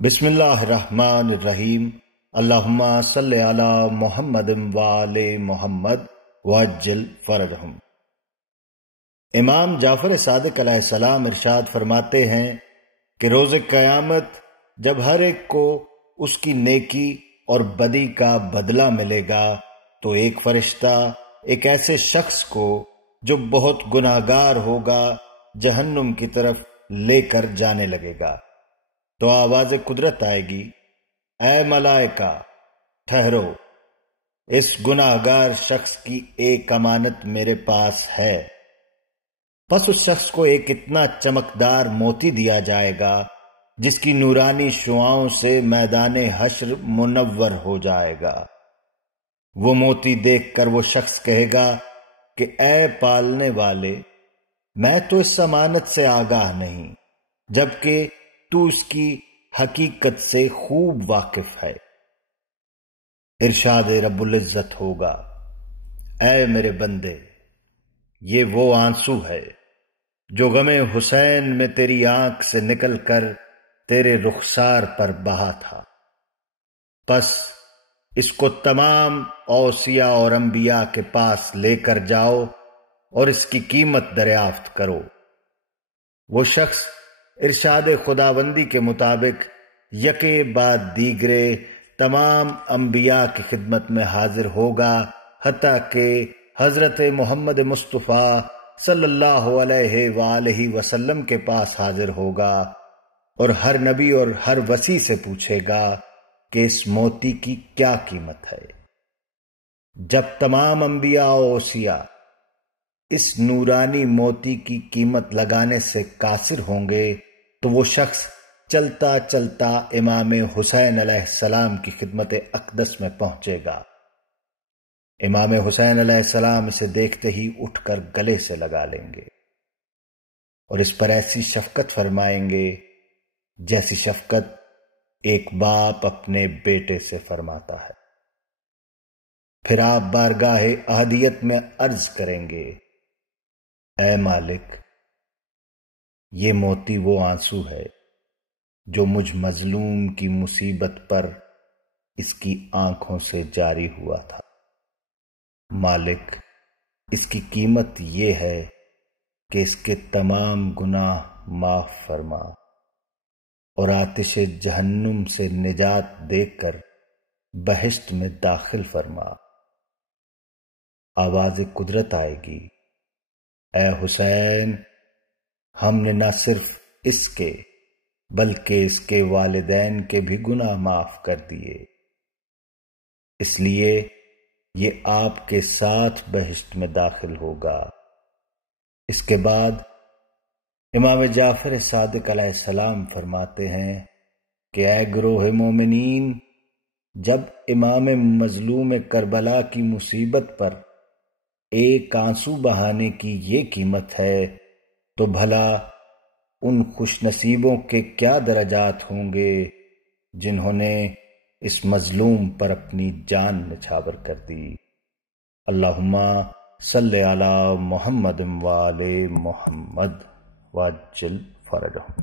بسم اللہ الرحمن الرحیم۔ اللہم صلی علی محمد وآل محمد وعجل فرجہم۔ امام جعفر صادق علیہ السلام ارشاد فرماتے ہیں کہ روز قیامت جب ہر ایک کو اس کی نیکی اور بدی کا بدلہ ملے گا تو ایک فرشتہ ایک ایسے شخص کو جو بہت گناہگار ہوگا جہنم کی طرف لے کر جانے لگے گا، تو آواز قدرت آئے گی، اے ملائکہ ٹھہرو، اس گناہگار شخص کی ایک امانت میرے پاس ہے۔ پس اس شخص کو ایک اتنا چمکدار موتی دیا جائے گا جس کی نورانی شعاؤں سے میدان حشر منور ہو جائے گا۔ وہ موتی دیکھ کر وہ شخص کہے گا کہ اے پالنے والے، میں تو اس امانت سے آگاہ نہیں، جبکہ تو اس کی حقیقت سے خوب واقف ہے۔ ارشاد رب العزت ہوگا، اے میرے بندے، یہ وہ آنسو ہے جو غم حسین میں تیری آنکھ سے نکل کر تیرے رخسار پر بہا تھا، پس اس کو تمام اوصیاء اور انبیاء کے پاس لے کر جاؤ اور اس کی قیمت دریافت کرو۔ وہ شخص ارشاد خداوندی کے مطابق یکے بعد دیگرے تمام انبیاء کی خدمت میں حاضر ہوگا، حتیٰ کہ حضرت محمد مصطفیٰ صلی اللہ علیہ وآلہ وسلم کے پاس حاضر ہوگا، اور ہر نبی اور ہر وصی سے پوچھے گا کہ اس موتی کی کیا قیمت ہے۔ جب تمام انبیاء و اوصیاء اس نورانی موتی کی قیمت لگانے سے قاصر ہوں گے تو وہ شخص چلتا چلتا امام حسین علیہ السلام کی خدمت اقدس میں پہنچے گا۔ امام حسین علیہ السلام اسے دیکھتے ہی اٹھ کر گلے سے لگا لیں گے اور اس پر ایسی شفقت فرمائیں گے جیسی شفقت ایک باپ اپنے بیٹے سے فرماتا ہے۔ پھر آپ بارگاہ احدیت میں عرض کریں گے، اے مالک، یہ موتی وہ آنسو ہے جو مجھ مظلوم کی مصیبت پر اس کی آنکھوں سے جاری ہوا تھا۔ مالک، اس کی قیمت یہ ہے کہ اس کے تمام گناہ معاف فرما اور آتش جہنم سے نجات دے کر بہشت میں داخل فرما۔ آواز قدرت آئے گی، اے حسین، ہم نے نہ صرف اس کے بلکہ اس کے والدین کے بھی گناہ معاف کر دیے، اس لیے یہ آپ کے ساتھ بہشت میں داخل ہوگا۔ اس کے بعد امام جعفر صادق علیہ السلام فرماتے ہیں کہ اے گروہ مومنین، جب امام مظلوم کربلا کی مصیبت پر ایک آنسو بہانے کی یہ قیمت ہے تو بھلا ان خوش نصیبوں کے کیا درجات ہوں گے جنہوں نے اس مظلوم پر اپنی جان نچھاور کر دی۔ اللہم صلی علی محمد وآل محمد وعجل فرجہم۔